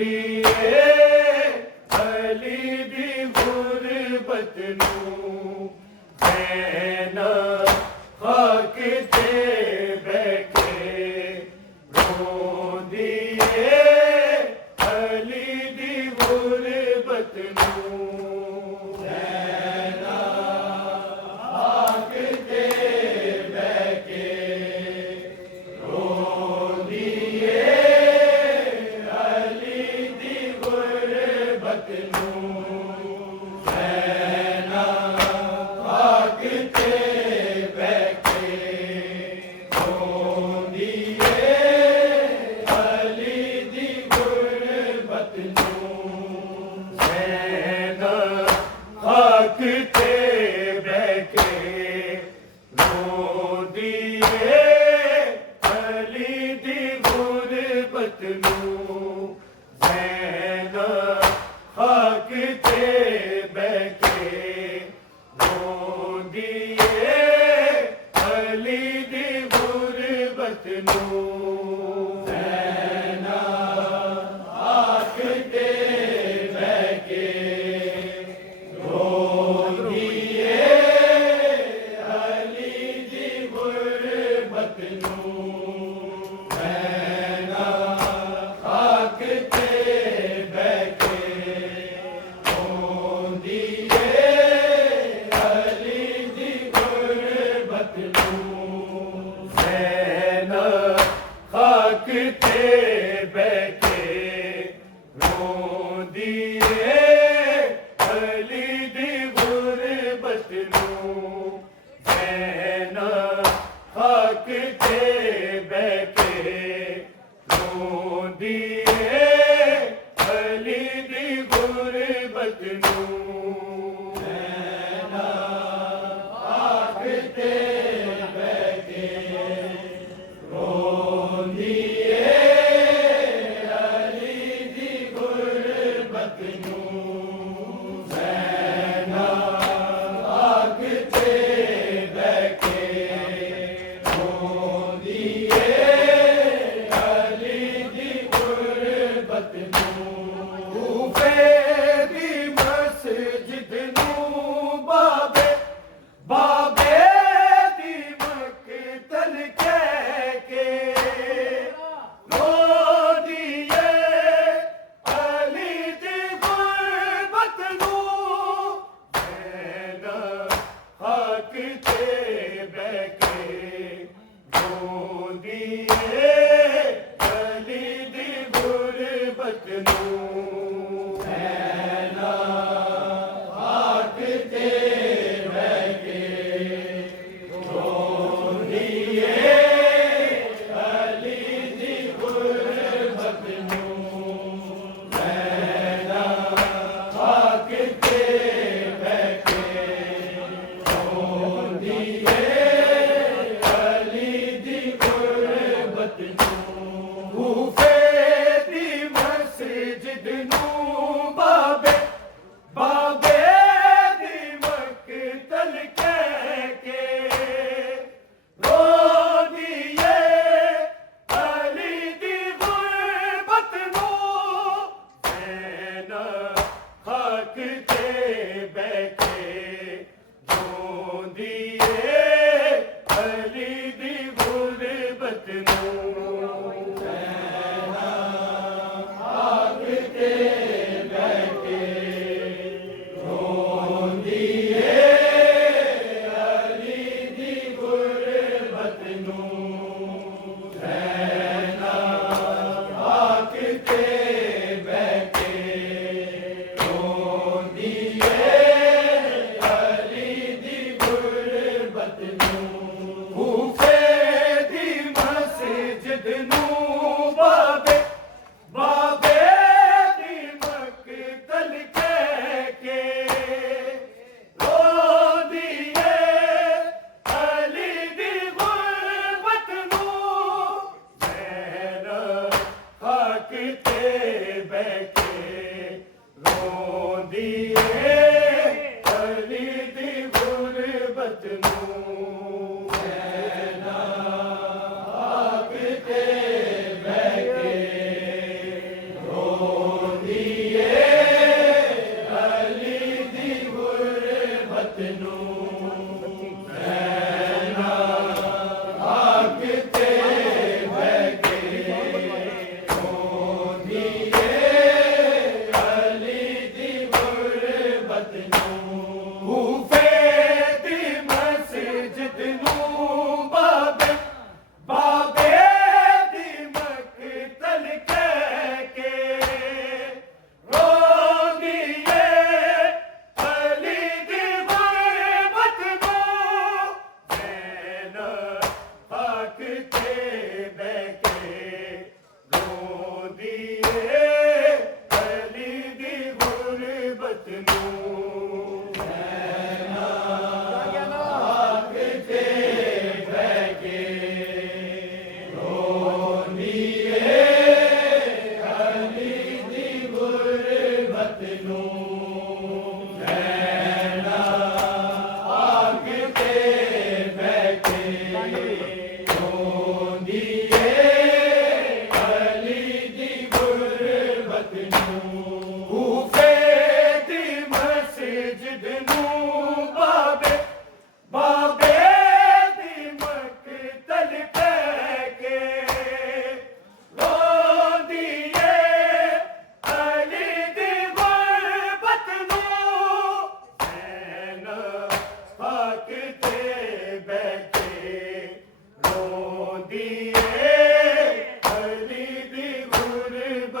दिए अली दी गुरबत नूं ज़ैना खाक ते बैठे रोंदिए अली दी गुरबत नूं ज़ैना खाक ते बैठे रोंदिए अली दी गुरबत नूं ज़ैना खाक ते बैठे रोंदिए अली दी गुरबत नूं ज़ैना खाक ते बैठे रोंदिए अली दी गुरबत नूं ज़ैना खाक ते बैठे रोंदिए अली दी गुरबत नूं ज़ैना खाक ते बैठे रोंदिए अली दी गुरबत नूं ज़ैना खाक ते बैठे रोंदिए अली दी गुरबत नूं ज़ैना खाक ते बैठे रोंदिए अली दी गुरबत नूं ज़ैना खाक ते बैठे रोंदिए अली दी गुरबत नूं ज़ैना खाक ते बैठे रोंदिए अली दी गुरबत नूं ज़ैना खाक ते बैठे रोंदिए अली दी गुरबत नूं कूफे दी मस्जिद नूं बाबे बाबे दी मकतल कह के रोंदिए अली दी गुरबत नूं ज़ैना खाक ते बैठे रोंदिए अली दी गुरबत नूं ज़ैना खाक ते बैठे रोंदिए अली दी गुरबत नूं ज़ैना खाक ते बैठे रोंदिए अली दी गुरबत नूं कूफे दी मस्जिद नूं बाबे बाबे दी मकतल कह के रोंदिए अली दी गुरबत नूं ज़ैना खाक ते बैठे रोंदिए अली दी गुरबत नूं ज़ैना खाक ते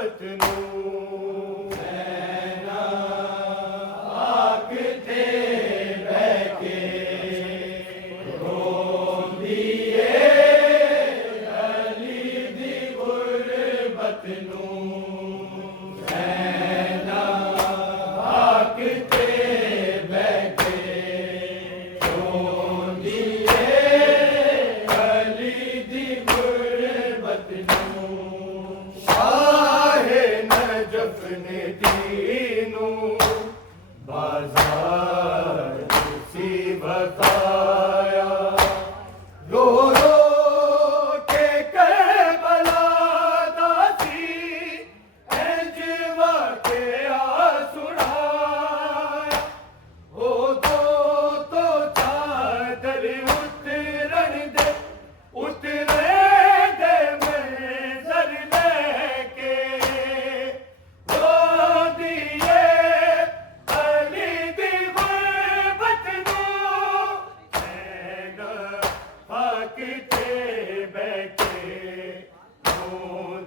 गुरबत नूं सैना आखते बैठे रोंदिए अली दी गुरबत नूं सैना आखते बैठे रोंदिए अली दी गुरबत नूं शाहे नजफ ने दीनू बाजार सी बताया रो रो के करबला दासी इंजवा के आ सुनाया ओ तो चादर उतरन दे उतरे दे मंजर लेके रो दिए अली दी गुरबत नूं सैना फाकते बैठे रो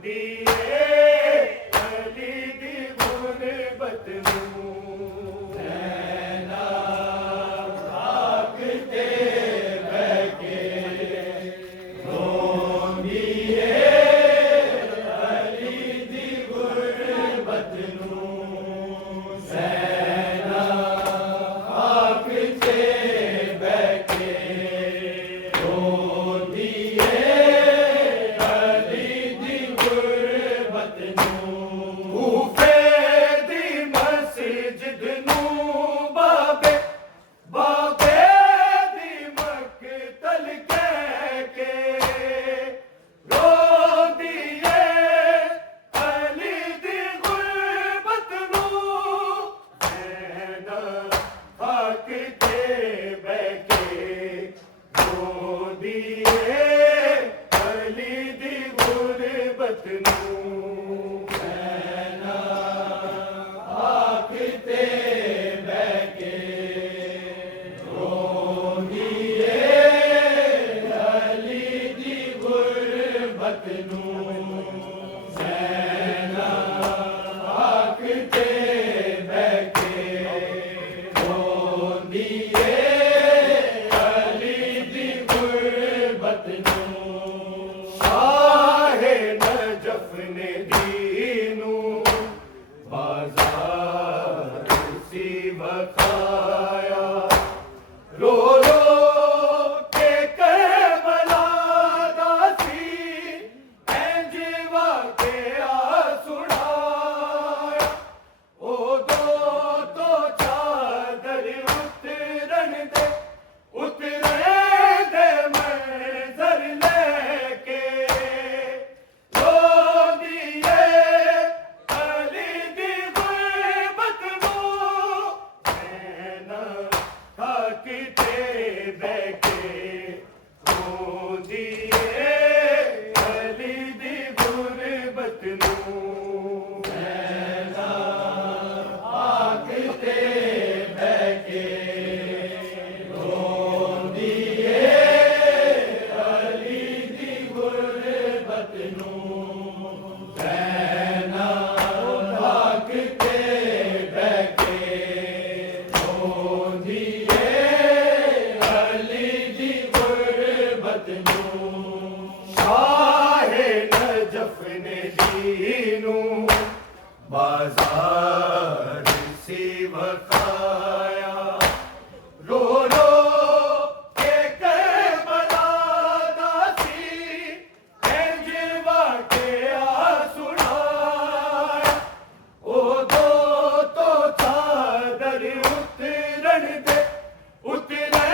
दिए अली दी गुरबत नूं सैना फाकते बैठे रो दिए अली दी गुरबत नूं सैना फाकते बैठे रो दिए अली दी गुरबत नूं कूफे दी मस्जिद नूं बाबे बाबे दी मकतल कह के रो दिए अली दी गुरबत नूं सैना फाकते बैठे रो दिए अली दी गुरबत नूं सैना फाकते बैठे रो दिए अली दी गुरबत नूं सैना फाकते बैठे रो दिए अली दी गुरबत नूं शाहे नजफ ने दीनू बाजार सी बकाया रो रो के करबला दासी इंजवा के आ सुनाया ओ तो चादर उतरन दे उतरे दे मंजर लेके रो दिए अली दी गुरबत नूं सैना फाकते बैठे रो दिए अली दी गुरबत नूं सैना फाकते बैठे रो दिए अली दी गुरबत नूं सैना फाकते बैठे रो दिए अली दी गुरबत नूं शाहे नजफ ने दीनू बाजार सी बकाया रो रो के करबला दासी इंजवा के आ सुनाया ओ तो चादर उतरन दे उतरे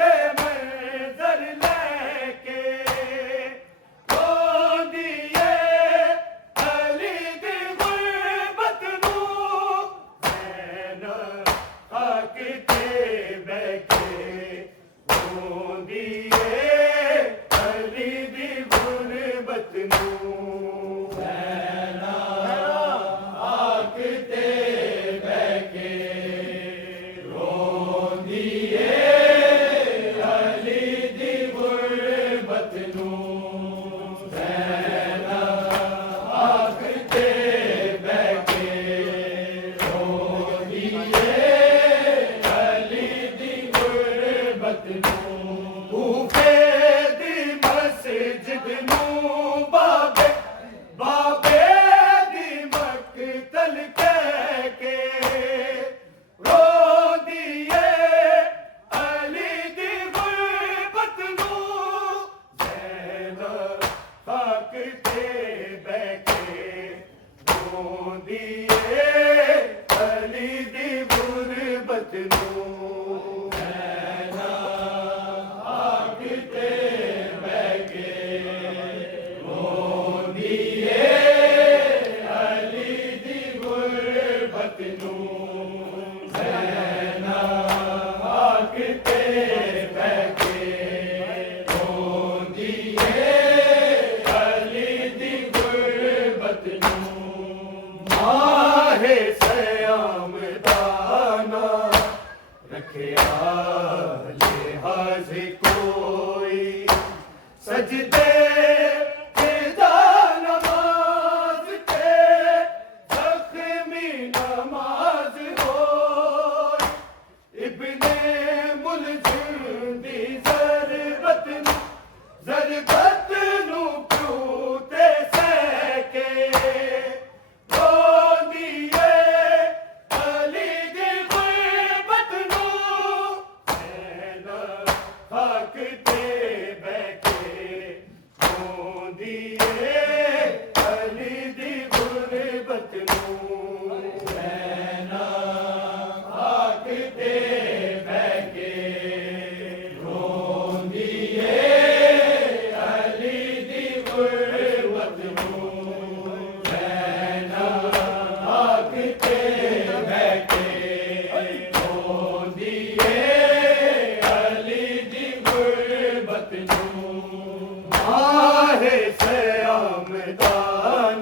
दे मंजर लेके रो दिए अली दी गुरबत नूं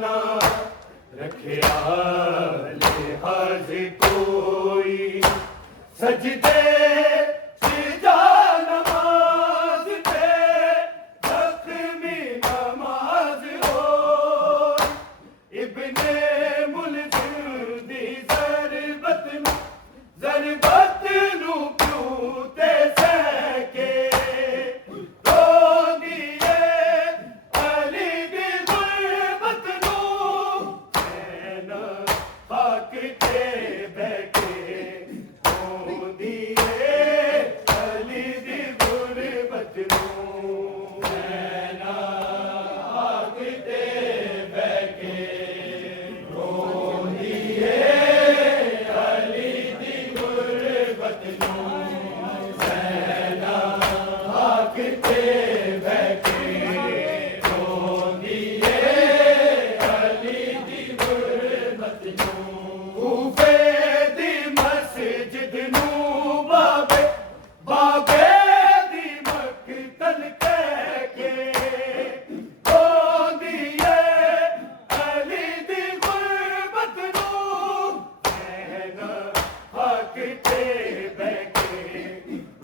ना रखिया लिहाज कोई सजदे सिजा नमाज पे जख्मी नमाज हो इब्ने मुल्ज़िम दी ज़रबत नू क्यों ते सहके रो दिए अली दी गुरबत नू नैन खाक ते बैठे रो दिए अली दी गुरबत नू नैन खाक ते बैठे रो दिए अली दी गुरबत नू नैन खाक ते बैठे रो दिए अली दी गुरबत नू कूफे दी मस्जिद नू बाबे बाबे दी मक्तल कह के रो दिए अली दी गुरबत नू नैन खाक ते बैठे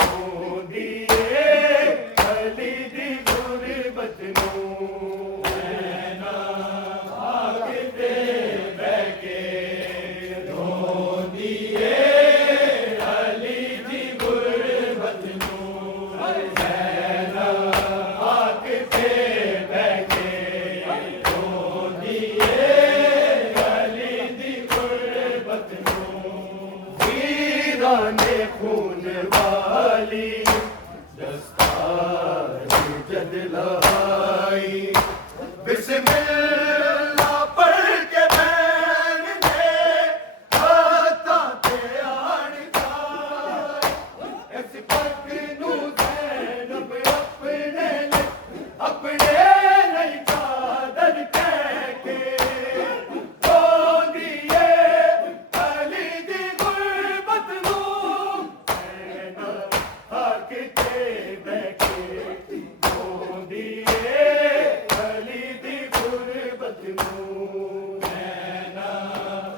रो दिए अली दी गुरबत नू नैन खाक ते बैठे रो दिए अली दी गुरबत नू नैन खाक ते बैठे रो दिए अली दी गुरबत नू वीराने खून वाली दस्तार जद लहाई बिस्मिल्लाह पढ़ के मैंने हाथा ते आड़ जाए इस पग नू ज़ैनब अपने लिए चादर कह के रो दिए अली दी गुरबत नू नैन खाक ते बैठे रो दिए अली दी गुरबत नू नैन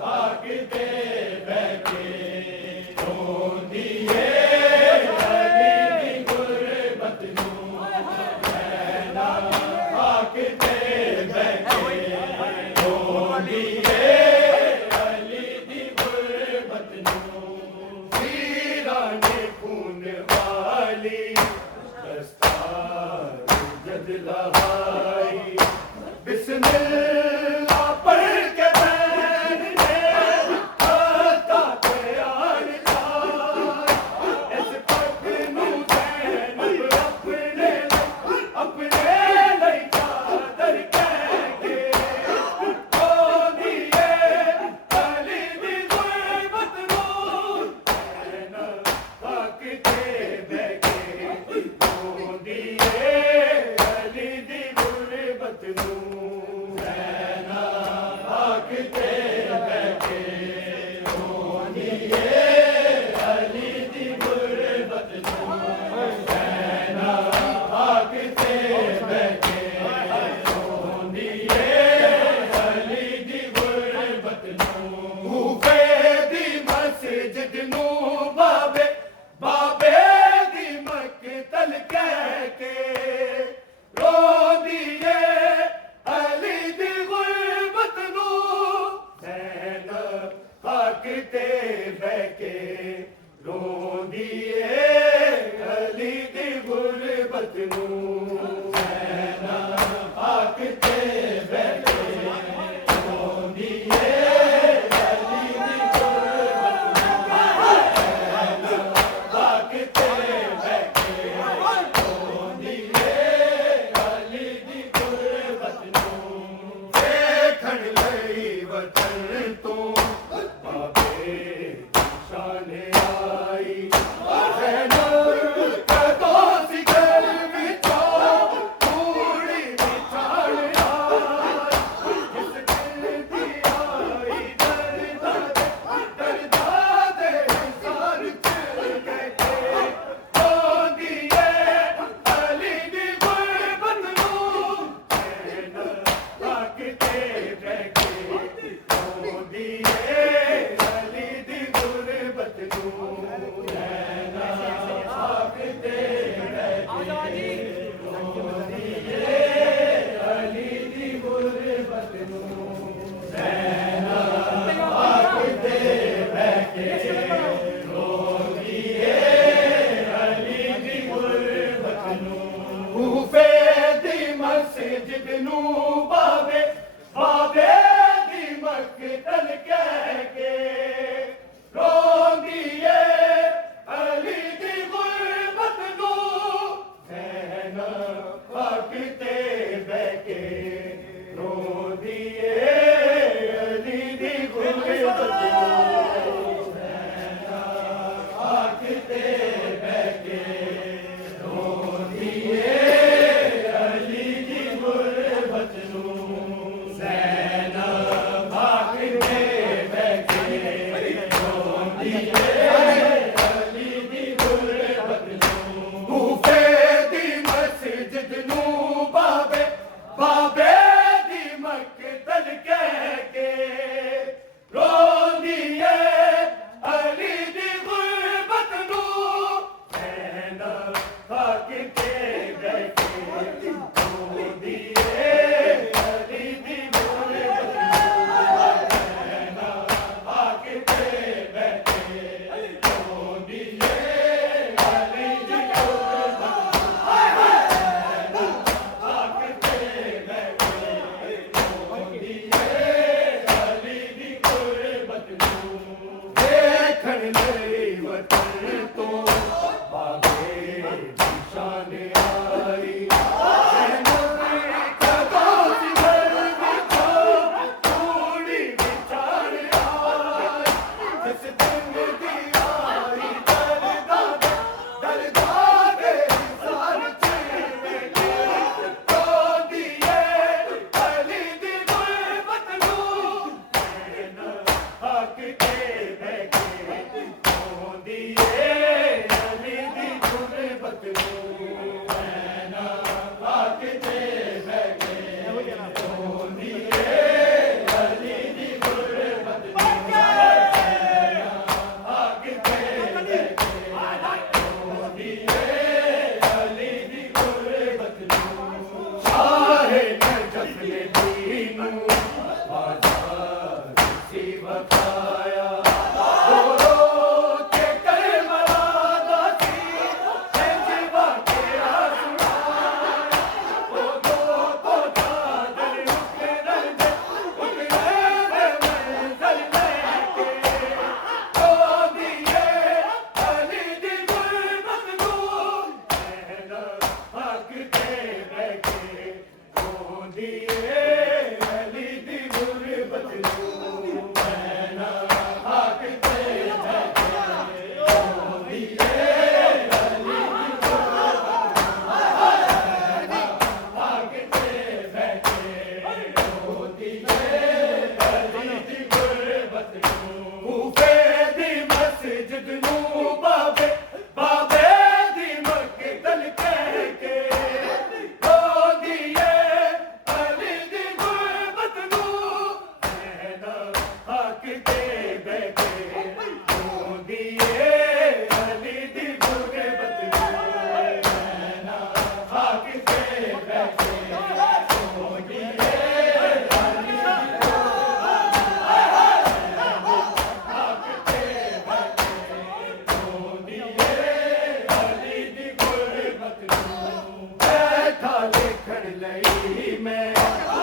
खाक ते बैठे रो दिए अली दी गुरबत नू नैन खाक ते बैठे रो दिए अली दी गुरबत नू वीराने खून वाली दस्तार जद लहाई बिस्मिल्लाह पढ़ के मैंने हाथा ते आड़ जाए इस पग नू ज़ैनब अपने लिए चादर कह के रो दिए अली दी गुरबत नू नैन खाक ते बैठे रो दिए अली दी गुरबत नू नैन खाक ते बैठे रो दिए अली दी गुरबत नू नैन खाक ते बैठे रो दिए अली दी गुरबत नू कूफे दी मस्जिद नू बाबे बाबे दी मक्तल कह के रो दिए अली दी गुरबत नू वफाया रो रो के करबला दा सी इंज वाक़िया सुनाया ओ दो तो दादर उकरल दे मंज़िल लेके ओ दिए अली दी गुरबत नूं महना हक ते बैठे ओ दिए अली दी गुरबत नूं महना हक ते बैठे ओ दिए अली दी हक ते बैठे ओ दिए अली दी गुरबत नूं कूफे दी मस्जिद नूं बाबे बाबे दी मक्तल कह के ओ दिए अली दी गुरबत नूं महना हक ते बैठे ओ दिए अली दी गुरबत नूं महना हक ते बैठे ओ दिए अली दी हक ते बैठे ओ दिए अली दी गुरबत नूं बैठा लिखण लई मैं